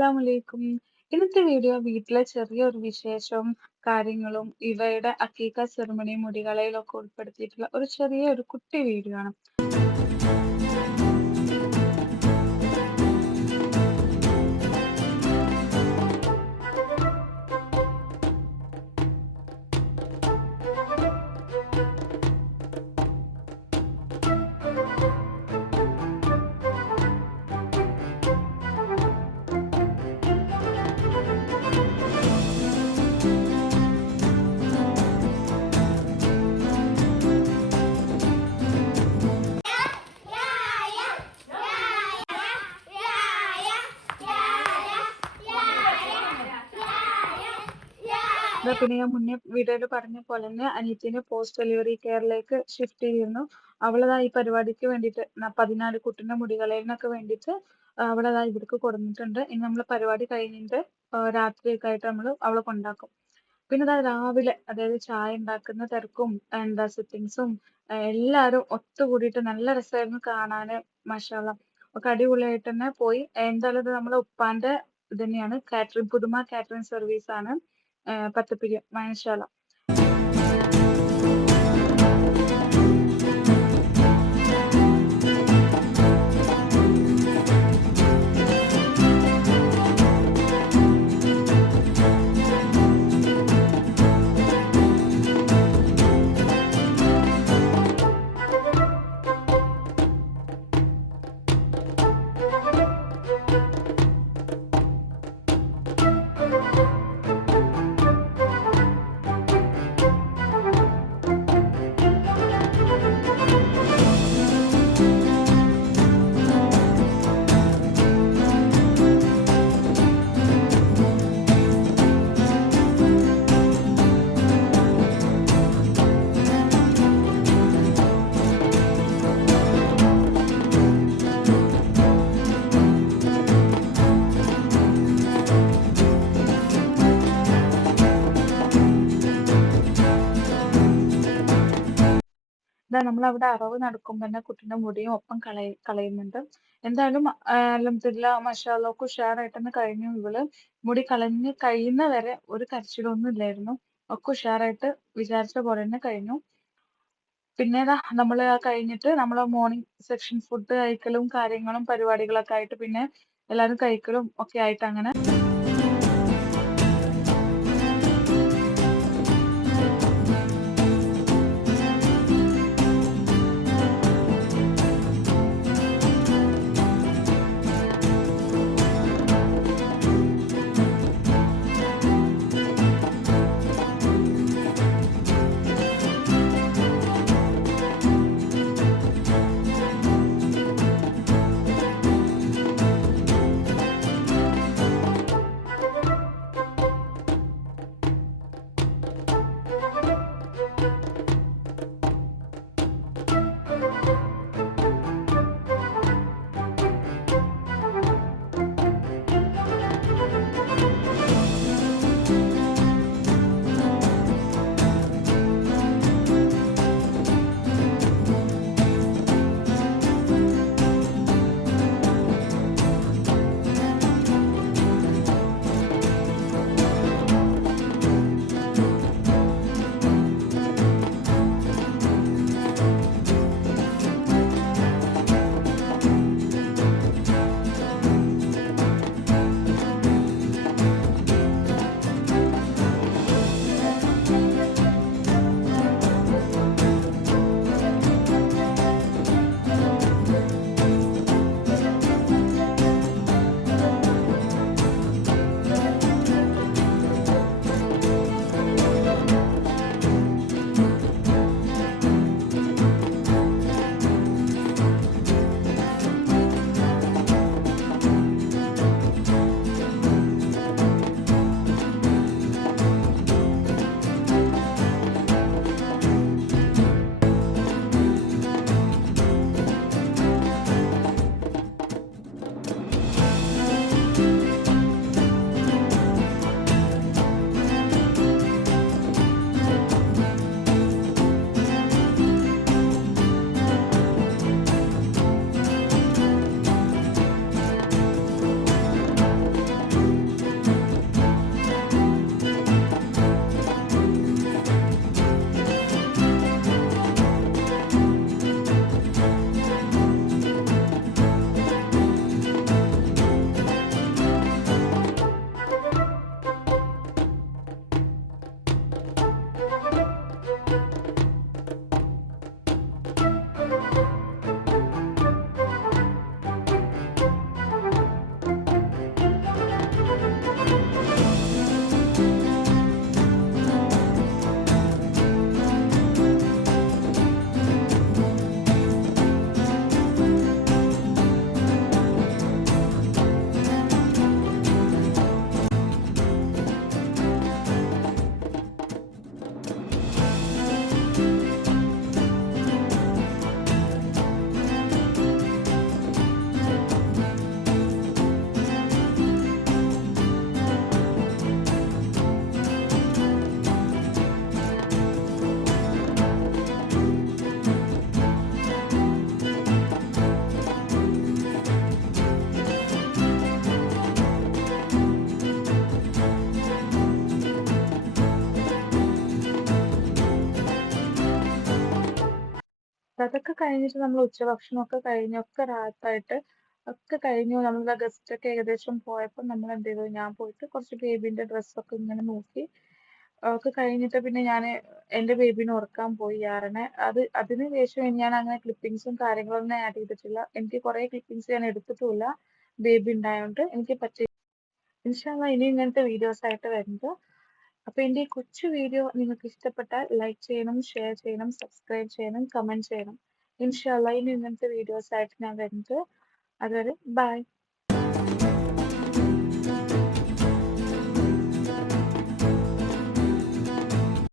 അസ്സലാമലൈക്കും. ഇന്നത്തെ വീഡിയോ വീട്ടിലെ ചെറിയൊരു വിശേഷവും കാര്യങ്ങളും ഇവയുടെ അക്കീക്ക സെറിമണി മുടികളയിലൊക്കെ ഉൾപ്പെടുത്തിയിട്ടുള്ള ഒരു ചെറിയൊരു കുട്ടി വീഡിയോ ആണ്. പിന്നെ ഞാൻ മുന്നേ വീഡിയോയിൽ പറഞ്ഞ പോലെ തന്നെ അനിയത്തിനെ പോസ്റ്റ് ഡെലിവറി കെയറിലേക്ക് ഷിഫ്റ്റ് ചെയ്യുന്നു. അവളതാ ഈ പരിപാടിക്ക് വേണ്ടിയിട്ട് 14 കുട്ടിന്റെ മുടികളയിലിനൊക്കെ വേണ്ടിയിട്ട് അവളതാ ഇവിടേക്ക് കൊടുത്തിട്ടുണ്ട്. ഇനി നമ്മൾ പരിപാടി കഴിഞ്ഞിട്ട് രാത്രിയൊക്കെ ആയിട്ട് നമ്മൾ അവളെ കൊണ്ടാക്കും. പിന്നെ ദാ രാവിലെ അതായത് ചായ ഉണ്ടാക്കുന്ന തിരക്കും എന്താ സിറ്റിങ്സും എല്ലാരും ഒത്തുകൂടിയിട്ട് നല്ല രസമായിരുന്നു കാണാന്. മാഷാഅള്ളാ ഒക്കെ അടിപൊളിയായിട്ട് തന്നെ പോയി. എന്തായാലും ഇത് നമ്മളെ ഉപ്പാന്റെ ഇത് തന്നെയാണ് കാറ്ററിംഗ്, പുതുമ കാറ്ററിംഗ് സർവീസ് ആണ് പത്തപ്പിരിയ വായനശാല. ഇതാ നമ്മളവിടെ അറവ് നടക്കുമ്പോ തന്നെ കുട്ടീന്റെ മുടിയും ഒപ്പം കളയുന്നുണ്ട്. എന്തായാലും അൽഹംദുലില്ലാ മാഷാ അള്ളാ ഒക്കെ ഉഷാറായിട്ട് തന്നെ കഴിഞ്ഞു. ഇവള് മുടി കളഞ്ഞ് കഴിയുന്ന വരെ ഒരു കരച്ചിലൊന്നും ഇല്ലായിരുന്നു. ഒക്കെ ഉഷാറായിട്ട് വിചാരിച്ച പോലെ തന്നെ കഴിഞ്ഞു. പിന്നെ ദാ നമ്മള് കഴിഞ്ഞിട്ട് നമ്മള് മോർണിംഗ് സെക്ഷൻ ഫുഡ് കഴിക്കലും കാര്യങ്ങളും പരിപാടികളൊക്കെ ആയിട്ട് പിന്നെ എല്ലാരും കഴിക്കലും ഒക്കെ ആയിട്ട് അങ്ങനെ അതൊക്കെ കഴിഞ്ഞിട്ട് നമ്മൾ ഉച്ചഭക്ഷണമൊക്കെ കഴിഞ്ഞ് ഒക്കെ റാഹത്തായിട്ട് ഒക്കെ കഴിഞ്ഞു. നമ്മളുടെ ഗസ്റ്റ് ഒക്കെ ഏകദേശം പോയപ്പോൾ നമ്മൾ എന്ത് ചെയ്തു, ഞാൻ പോയിട്ട് കുറച്ച് ബേബീന്റെ ഡ്രസ്സൊക്കെ ഇങ്ങനെ നോക്കി. ഒക്കെ കഴിഞ്ഞിട്ട് പിന്നെ ഞാൻ എൻ്റെ ബേബീനെ ഉറക്കാൻ പോയി യാറിനെ. അതിന് ശേഷം ഞാൻ അങ്ങനെ ക്ലിപ്പിംഗ്സും കാര്യങ്ങളൊന്നും ആഡ് ചെയ്തിട്ടില്ല. എനിക്ക് കുറേ ക്ലിപ്പിംഗ്സ് ഞാൻ എടുത്തിട്ടുമില്ല. ബേബി ഉണ്ടായതുകൊണ്ട് എനിക്ക് പറ്റി. ഇൻഷാ അള്ളാ ഇനി ഇങ്ങനത്തെ വീഡിയോസ് ആയിട്ട് വരുന്നത്. അപ്പോൾ എൻ്റെ ഈ കൊച്ചു വീഡിയോ നിങ്ങൾക്ക് ഇഷ്ടപ്പെട്ടാൽ ലൈക്ക് ചെയ്യണം, ഷെയർ ചെയ്യണം, സബ്സ്ക്രൈബ് ചെയ്യണം, കമൻറ്റ് ചെയ്യണം. ഇൻഷാ അള്ളാ ഇനി ഇങ്ങനത്തെ വീഡിയോസ് ആയിട്ട് ഞാൻ വരുന്നത്. അതുവരെ ബൈ.